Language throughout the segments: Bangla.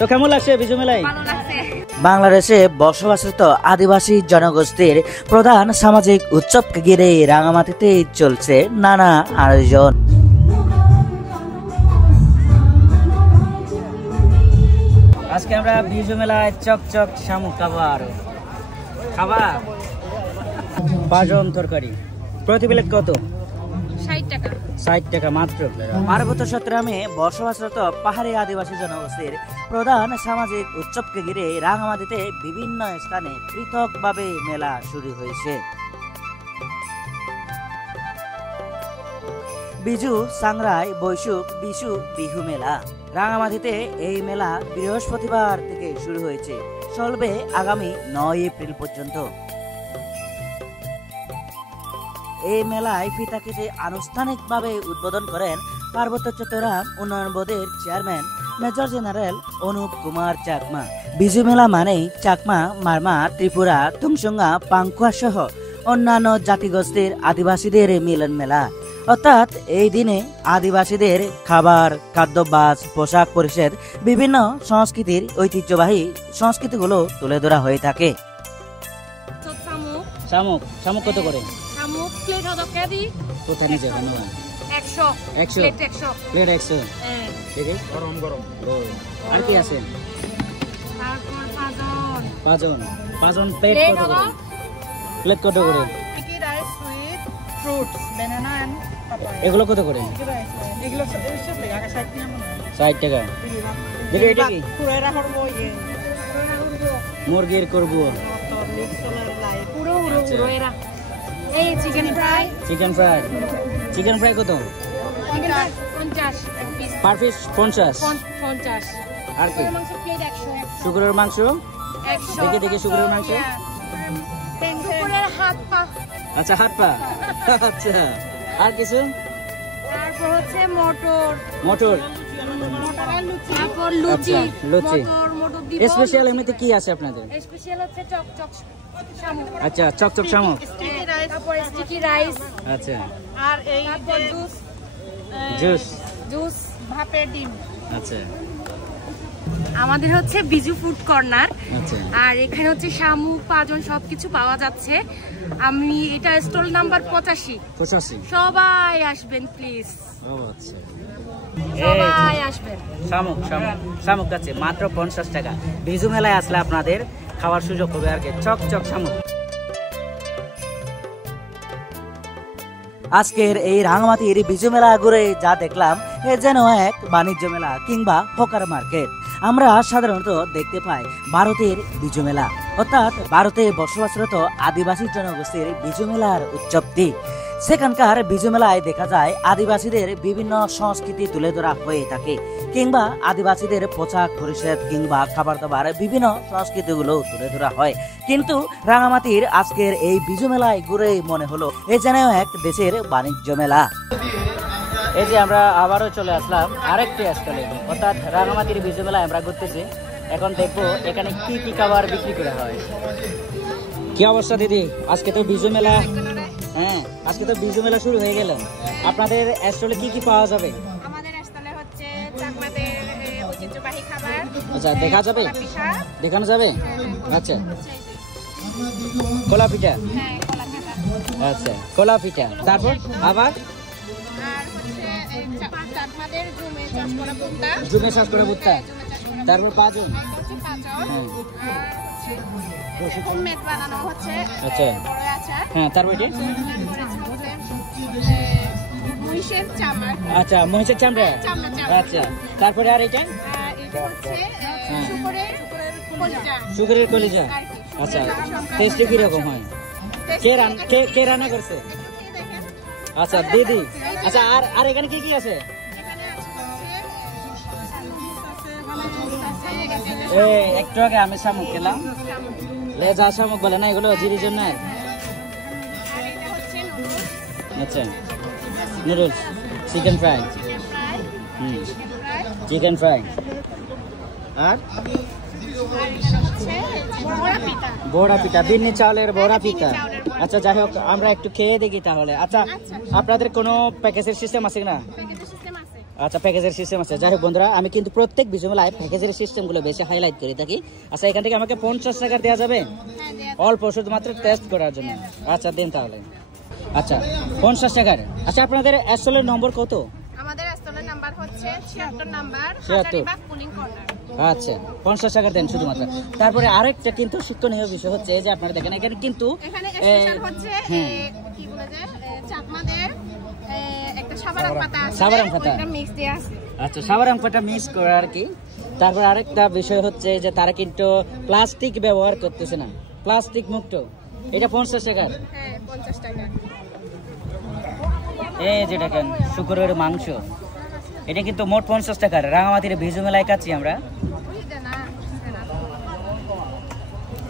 তো কেমন লাগছে বিজু মেলায়? বাংলাদেশে বসবাসরত আদিবাসী জনগোষ্ঠীর প্রধান সামাজিক উৎসবকে ঘিরে রাঙামাটিতে চলছে নানা আয়োজন। আজকে আমরা বিজু মেলায় চকচক শামুক খাবা পাঁচজন তরকারি প্রতি প্লেট কত? 60 টাকা মাত্র। পার্বত্য চট্টগ্রামে বসবাসরত পাহাড়ি আদিবাসী জনগোষ্ঠীর প্রধান সামাজিক উৎসবকে ঘিরে রাঙামাটিতে বিভিন্ন স্থানে পৃথকভাবে মেলা শুরু হয়েছে। বিজু, সাংরাই, বৈশুক, বিশু, বিহু মেলা। রাঙামাটিতে এই মেলা বৃহস্পতিবার থেকে শুরু হয়েছে, চলবে আগামী 9 এপ্রিল পর্যন্ত। এই মেলায় ফিতা কেটে আনুষ্ঠানিকভাবে উদ্বোধন করেন পার্বত্য চট্টগ্রাম উন্নয়ন বোর্ডের chairman major general Anup Kumar Chakma. Biju মেলা মানেই চাকমা, মারমা, ত্রিপুরা, তুংসুঙ্গা, পাংখুয়া সহ অন্যান্য জাতিগোষ্ঠীর আদিবাসীদের মিলন মেলা। অর্থাৎ এই দিনে আদিবাসীদের খাবার, খাদ্যাভ্যাস, পোশাক পরিচ্ছদ, বিভিন্ন সংস্কৃতির ঐতিহ্যবাহী সংস্কৃতিগুলো তুলে ধরা হয়ে থাকে। শামুক কত করে? প্লেট হলো কেজি কোথা নিয়ে যাবেন? 100 প্লেট 100। গরম আর কি আছে? তারপর পাঁচজন প্লেট কত করে? প্লেট কত করে? কি rice with fruits, banana and papaya. এগুলো কত করে? এগুলো 60 টাকা। 60 টাকা। দেখো এটা কি? পুরোরা করব মুরগির করব। পুরো পুরোরা। এই চিকেন ফ্রাই কত? Chicken fry 50 piece. Per piece 50। আর কি? মাংস প্লেট 100। শুকরের মাংস 100। দেখি শুকরের মাংস। শুকরের হাত পা। আচ্ছা, হাত পা। আচ্ছা, আর কিছু? তারপর হচ্ছে মটর আর লুচি। তারপর লুচি। মটর দিব। স্পেশাল এমনিতে কি আছে আপনাদের? স্পেশাল হচ্ছে চকচক শামুক। আচ্ছা, চকচক শামুক। তারপর স্টিকি রাইস। আচ্ছা, আর এই জুস ভাপের ডিম। আচ্ছা, আমাদের হচ্ছে বিজু ফুড কর্নার। আচ্ছা, আর এখানে হচ্ছে শামুক, পাঁজন সবকিছু পাওয়া যাচ্ছে। আমি এটা স্টল নাম্বার 85। সবাই আসবেন প্লিজ। ও আচ্ছা, সবাই আসবেন। শামুক আছে মাত্র 50 টাকা। বিজু মেলায় আসলে আপনাদের খাওয়ার সুযোগ হবে আর কি, চকচক শামুক। আজকের এই রাঙামাটির বিজু মেলা ঘুরে যা দেখলাম, এ যেন এক বাণিজ্য মেলা কিংবা হকার মার্কেট। আমরা সাধারণত দেখতে পাই ভারতের বিজু মেলা, অর্থাৎ ভারতে বসবাসরত আদিবাসী জনগোষ্ঠীর বিজু মেলার উৎসবটি। সেখানকার বিজু মেলায় দেখা যায় আদিবাসীদের বিভিন্ন সংস্কৃতি তুলে ধরা হয়ে থাকে, কিংবা আদিবাসীদের পোশাক পরিচ্ছদ কিংবা খাবার দাবার বিভিন্ন সংস্কৃতিগুলো তুলে ধরা হয়। কিন্তু রাঙামাটির আজকের এই বিজু মেলায় ঘুরে মনে হলো এ যেন এক দেশের বাণিজ্য মেলা। এই যে আমরা আবারও চলে আসলাম আরেকটি স্টলে, অর্থাৎ রাঙামাটির বিজু মেলায় আমরা ঘুরতেছি। এখন দেখবো এখানে কি কি খাবার বিক্রি করা হয়। কি অবস্থা দিদি? আজকে তো বিজু মেলা, আজকে তো বিজু মেলা শুরু হয়ে গেল। আপনাদের স্টলে কি কি পাওয়া যাবে? আমাদের স্টলে হচ্ছে চাকমাদের ঐতিহ্যবাহী খাবার। আচ্ছা, দেখা যাবে? দেখানো যাবে? আচ্ছা, কলা পিঠা। আচ্ছা, কলা পিঠা। তারপর আবার জুমে চাষ করা ভুট্টা। তারপর পাঁচজন। আচ্ছা, হ্যাঁ, তারপর আচ্ছা, মহিষের চামড়া। আচ্ছা, তারপরে আর এটা শুকরের কলিজা। আচ্ছা, টেস্টে কিরকম হয়? কে রান্না করছে? আচ্ছা, দিদি। আচ্ছা, আর এখানে কি কি আছে? একটু আগে আমি শামুক খেলাম, লেজা শামুক বলে না এগুলো, জিরির জন্য। আচ্ছা, noodles, chicken fry. Chicken fry. আর বড়া পিঠা, বিন্নি চাউলের বড়া পিঠা। আচ্ছা, যাই হোক, আমরা একটু খেয়ে দেখি তাহলে। আচ্ছা, আপনাদের কোনো প্যাকেজের সিস্টেম আছে না? আচ্ছা, প্যাকেজের সিস্টেম আছে। যাই হোক বন্ধুরা, আমি কিন্তু প্রত্যেক বিজু মেলায় প্যাকেজের সিস্টেমগুলো বেশি হাইলাইট করে থাকি। আচ্ছা, এখান থেকে আমাকে 50 টাকা দেওয়া যাবে অল্প, শুধুমাত্র টেস্ট করার জন্য? আচ্ছা, দিন তাহলে। আচ্ছা, 50 টাকার। আচ্ছা, আপনাদের অ্যাস্টলের নম্বর কত? আমাদের স্টলের নাম্বার হচ্ছে 76 নাম্বার, 76 হাজারীবাগ পুলিং কর্নার। আচ্ছা, 50 টাকা দেন শুধুমাত্র। তারপরে আরেকটা কিন্তু শিক্ষণীয় বিষয় হচ্ছে যে আপনারা দেখেন এখানে কিন্তু এখানে স্পেশাল হচ্ছে কি বলে যে চাকমাদের একটা সাবারাং পাতা আছে, সাবারাং পাতা ওইটা মিক্স দেয়া আছে। আচ্ছা, সাবারাং পাতা মিক্স করা আর কি। তারপর আরেকটা বিষয় হচ্ছে যে তারা কিন্তু প্লাস্টিক ব্যবহার করতেছে না, প্লাস্টিক মুক্ত। এটা 50 টাকার। হ্যাঁ, 50 টাকা। এই যে দেখেন শুকরের মাংস, এটা কিন্তু মোট 50 টাকার। রাঙামাটির বিজু মেলায় কাছি আমরা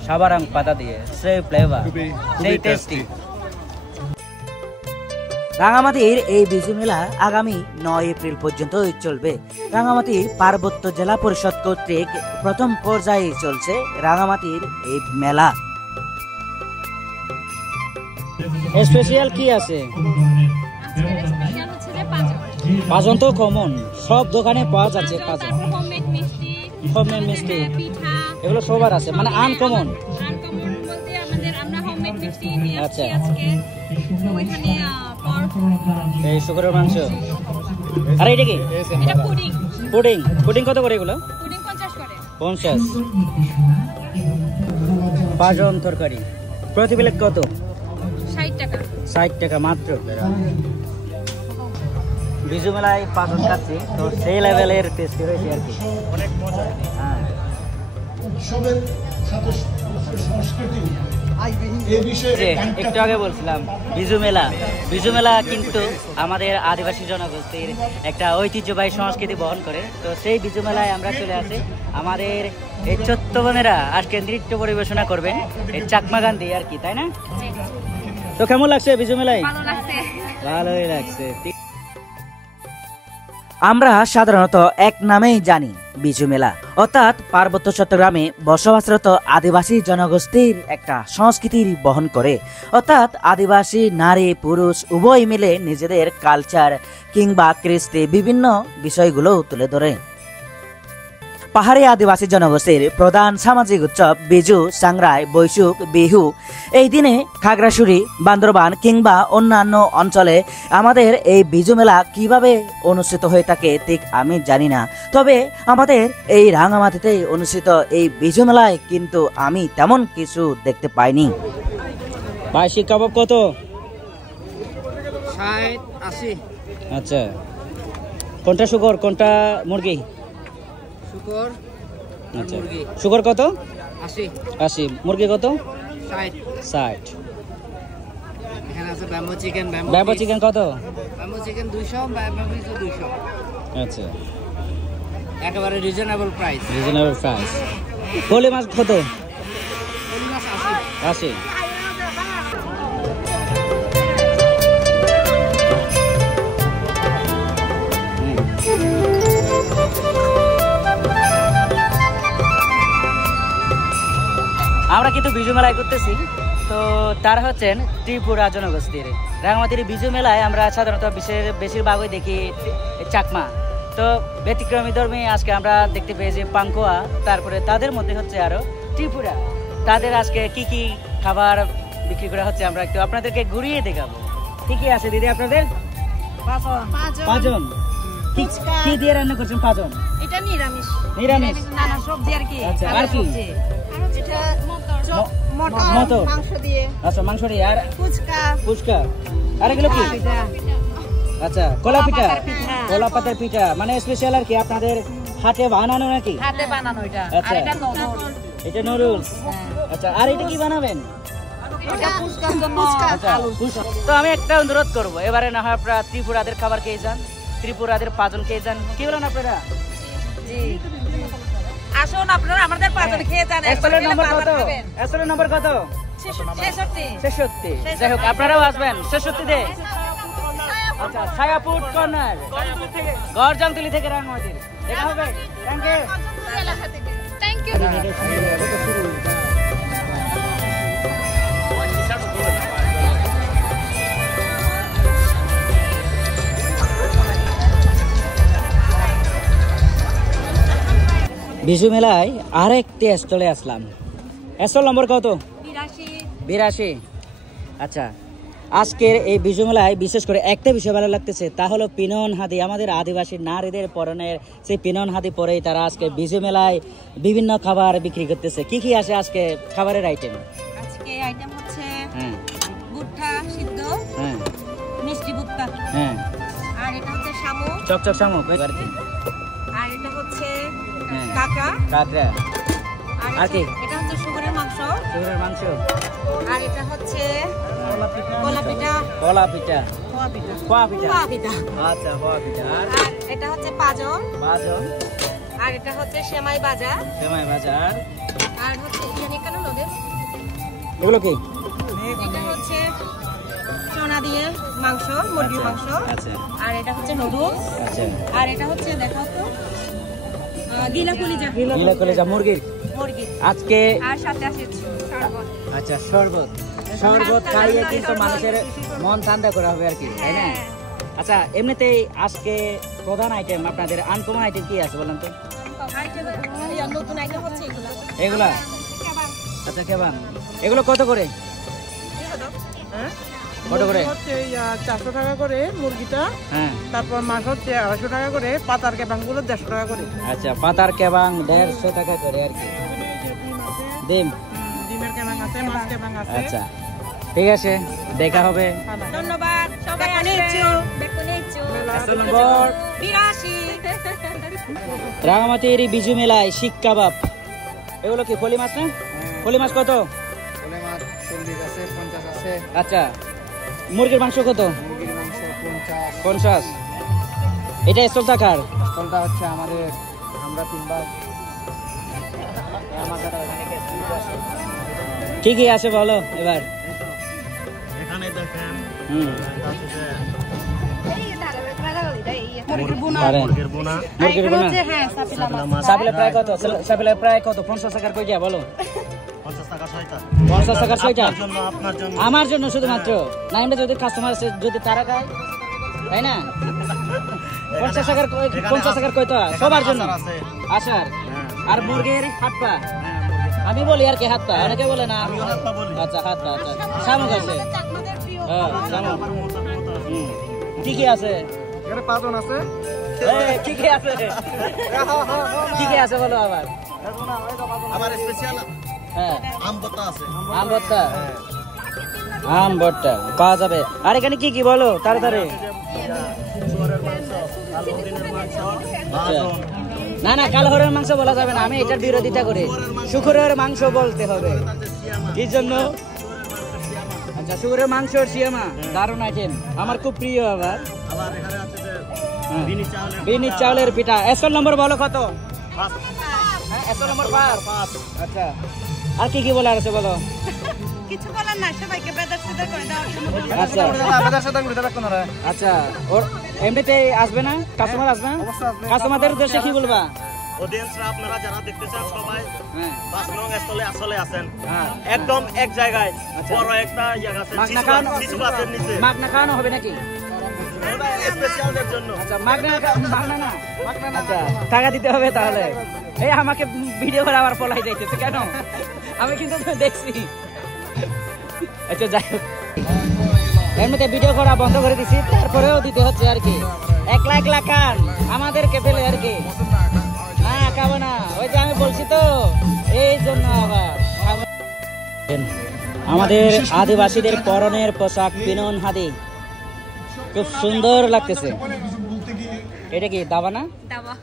সাবারাং পাতা দিয়ে, সেই ফ্লেভার, সেই টেস্টি। রাঙামাটির এই বিজু মেলা আগামী 9 এপ্রিল পর্যন্ত চলবে। রাঙামাটির পার্বত্য জেলা পরিষদ কর্তৃক প্রথম পর্যায়ে চলছে রাঙামাটির এই মেলা। স্পেশাল কি আছে? পাজন তো কমন, সব দোকানে পাওয়া যাচ্ছে। পাজন, হোমমেড মিষ্টি, এগুলো সবার আছে, মানে আনকমন। আচ্ছা, এই শুকরের মাংস। আর এটা কি? পুডিং। পুডিং কত করে এগুলো? 50। পাজন তরকারি প্রতি প্লেট কত? 60 টাকা মাত্র। বিজু মেলায় পাজন খাচ্ছি তো সেই লেভেলের টেস্টি হয়েছে আর কি, অনেক মজা। হ্যাঁ, একটু আগে বলছিলাম বিজু মেলা কিন্তু আমাদের আদিবাসী জনগোষ্ঠীর একটা ঐতিহ্যবাহী সংস্কৃতি বহন করে। তো সেই বিজু মেলায় আমরা চলে আসি। আমাদের এই ছোট্ট বোনেরা আজকে নৃত্য পরিবেশনা করবেন, এই চাকমা গান দিয়ে আর কি, তাই না? তো কেমন লাগছে বিজু মেলায়? ভালোই লাগছে। আমরা সাধারণত এক নামেই জানি বিজু মেলা, অর্থাৎ পার্বত্য চট্টগ্রামে বসবাসরত আদিবাসী জনগোষ্ঠীর একটা সংস্কৃতির বহন করে। অর্থাৎ আদিবাসী নারী পুরুষ উভয় মিলে নিজেদের কালচার কিংবা কৃষ্টি বিভিন্ন বিষয়গুলো তুলে ধরে। পাহাড়ি আদিবাসী জনগোষ্ঠীর প্রধান সামাজিক উৎসব বিজু, সাংরাই, বৈশুখ, বিহু। এই দিনে খাগড়াছড়ি, বান্দরবান কিংবা অন্যান্য অঞ্চলে আমাদের এই বিজু মেলা কিভাবে অনুষ্ঠিত হয়ে থাকে ঠিক আমি জানি না, তবে আমাদের এই রাঙামাটিতে অনুষ্ঠিত এই বিজু মেলায় কিন্তু আমি তেমন কিছু দেখতে পাইনি। বাইশি কাবাব কত? 60, 80। আচ্ছা, কোনটা শুকর কোনটা মুরগি? শুকর। আচ্ছা, শুকর কত? 80। মুরগি কত? 60। এখানে আছে ব্যাম্বো চিকেন। ব্যাম্বো চিকেন কত? ব্যাম্বো চিকেন 200, ব্যাম্বো পিসও 200। আচ্ছা, একেবারে রিজনেবল প্রাইস। পলি মাছ কত? পলি মাছ 80। আমরা কিন্তু বিজু মেলায় করতেছি। তো তারা হচ্ছেন ত্রিপুরা জনগোষ্ঠীর। রাঙামাটির বিজু মেলায় আমরা সাধারণত বেশিরভাগই দেখি চাকমা। তো ব্যতিক্রমী ধর্মী আজকে আমরা দেখতে পেয়েছি পাঙ্কুয়া, তারপরে তাদের মধ্যে হচ্ছে আরো ত্রিপুরা। তাদের আজকে কি কি খাবার বিক্রি করা হচ্ছে আমরা একটু আপনাদেরকে ঘুরিয়ে দেখাবো। কি কি আছে দিদি আপনাদের? পাজন। কি দিয়ে রান্না করছেন পাজন? এটা নিরামিষ। নানা সবজি আর কি। আচ্ছা, আর কি? মটর, মাংস দিয়ে। আচ্ছা, মাংস দিয়ে। আর ফুচকা। আর এগুলো কি? আচ্ছা, কলা পিঠা। কলা পাতার পিঠা মানে স্পেশাল আর কি, আপনাদের হাতে বানানো নাকি? হাতে বানানো এটা। আচ্ছা, এটা নুডলস। আচ্ছা, আর এটা কি বানাবেন? আচ্ছা, তো আমি একটা অনুরোধ করবো, এবারে না হয় আপনারা ত্রিপুরাদের খাবার খেয়ে যান, ত্রিপুরাদের পাজন খেয়ে যান। কি বলেন আপনারা? জি, আসুন আপনারা আমাদের পাজন খেয়ে যান। এসএলের নম্বর কত? এসএলের নম্বর কত? 66। যাই হোক, আপনারাও আসবেন 66 তে। আচ্ছা, ছায়াপুর কর্নার, গরজামতলি থেকে রাঙামাটির দেখা হবে। Thank you. বিজু মেলায় আরেকটি স্টলে আসলাম। স্টল নম্বর কত? 82। আচ্ছা, আজকের এই বিজু মেলায় বিশেষ করে একটা বিষয় ভালো লাগতেছে, তা হলো পিনন হাদি। আমাদের আদিবাসী নারীদের পরনের সেই পিনন হাদি পরেই তারা আজকে বিজু মেলায় বিভিন্ন খাবার বিক্রি করতেছে। কি কি আছে আজকে খাবারের আইটেম? আজকে আইটেম হচ্ছে ভুট্টা সিদ্ধ, মিষ্টি ভুট্টা, আর এটা হচ্ছে শামুক, চকচক শামুক, আর এটা হচ্ছে কাঁকড়া, আর কি এটা হচ্ছে শুকরের মাংস, মাংস, আর এটা হচ্ছে কলা পিঠা, খোয়া পিঠা। আচ্ছা, খোয়া পিঠা। আর এটা হচ্ছে পাজন, আর এটা হচ্ছে সেমাই ভাজা, আর হচ্ছে এখানে কেন লোদের এগুলো কি? এটা হচ্ছে চনা দিয়ে মাংস, মুরগির মাংস, আচ্ছা, আর এটা হচ্ছে নুডলস, আচ্ছা, আর এটা হচ্ছে দেখাও তো গিলা কলিজা মুরগির। আজকে আর সাথে আছে শরবত। আচ্ছা, শরবত খাইয়ে কিন্তু মানুষের মন ঠান্ডা করা হবে আর কি, তাই না? আচ্ছা, এমনিতেই আজকে প্রধান আইটেম আপনাদের আনকমন আইটেম কি আছে বলেন তো? নতুন আইটেম হচ্ছে এগুলা। আচ্ছা, কেবান এগুলো কত করে? কত করে? 400 টাকা করে মুরগিটা, তারপর মাছ হচ্ছে 250 টাকা করে, পাতার কেবাং গুলো 150 টাকা করে। আচ্ছা, পাতার কেবাং 150 টাকা করে আর কি। ডিমের কেবাং আছে, মাছ কেবাং আছে। আচ্ছা, ঠিক আছে, দেখা হবে। ধন্যবাদ সবাই রাঙামাটির বিজু মেলায় শিক কাবাব। এগুলো কি ফলি মাছ না? ফলি মাছ কত? ফলি মাছ 40 আছে, 50 আছে। আচ্ছা, মুরগির মাংস কত? মুরগির মাংস 50। এটা স্টল টাকার? স্টলটা হচ্ছে আমাদের, আমরা 3 ভাগ। কি কি আছে বলো এবার? এখানে দেখেন মুরগির বোনা। সাপিলা প্রায় কত? সাপিলা প্রায় কত? 50 টাকার কই বলো? 50 টাকা 6টা। 50 টাকার 6টা? আপনার জন্য আমার জন্য শুধুমাত্র? না, এমনি যদি কাস্টমার আছে, যদি তারা খায়, তাই না? 50 টাকার কই তো সবার জন্য আসার। আর মুরগির হাত পা? আমি বলি আর কি হাত পা, অনেকে বলে না। আচ্ছা, হাত পা। আচ্ছা, শামুক আছে? শামুক। কি কি আছে? এখানে পাজন আছে। কি কি আছে? কি কি আছে বলো আবার? আমার স্পেশাল আম ভর্তা আছে। আম ভর্তা পাওয়া যাবে। আর এখানে কি কি বলো তাড়াতাড়ি? না, কালো হরের মাংস বলা যাবে না, আমি এটার বিরোধিতা করি। শুকুরের মাংস বলতে হবে। কি জন্য? আচ্ছা, শুকুরের মাংস সিয়ামা দারুণ আইটেম, আমার খুব প্রিয়। আবার এখানে আছে যে বিনি চাউলের পিঠা। স্টল নম্বর বলো কত? 5। Stall number 5। আচ্ছা, আর কি কি বলার আছে বলো? কিছু বলার না, সবাইকে বেদার সাথে করে দেওয়ার জন্য। আচ্ছা, ওর এমনিতে আসবে না? কাস্টমার আসবে না? কাস্টমারদের উদ্দেশ্যে কি বলবা? অডিয়েন্সরা আপনারা যারা দেখতে চান সবাই 5 নং স্টলে আসলে আছেন। একদম এক জায়গায় বড় একটা জায়গা আছে, শিশু গাছের নিচে। মাগনা খাওয়ানো হবে নাকি? স্পেশালদের জন্য। আচ্ছা, মাগনা না? আচ্ছা, টাকা দিতে হবে তাহলে। এই আমাকে ভিডিও করে আবার পলাই যাইতেছে কেন? আমি কিন্তু দেখছি। আচ্ছা, যাই হোক, এমনিতে ভিডিও করা বন্ধ করে দিছি, তারপরেও দিতে হচ্ছে আর কি। একলা খান আমাদেরকে ফেলে আর কি। না, খাবো না, ওই যে আমি বলছি তো, এই জন্য আবার আমাদের আদিবাসীদের পরনের পোশাক পিনন হাদি খুব সুন্দর লাগতেছে। এটা কি দাবা না? দাবা।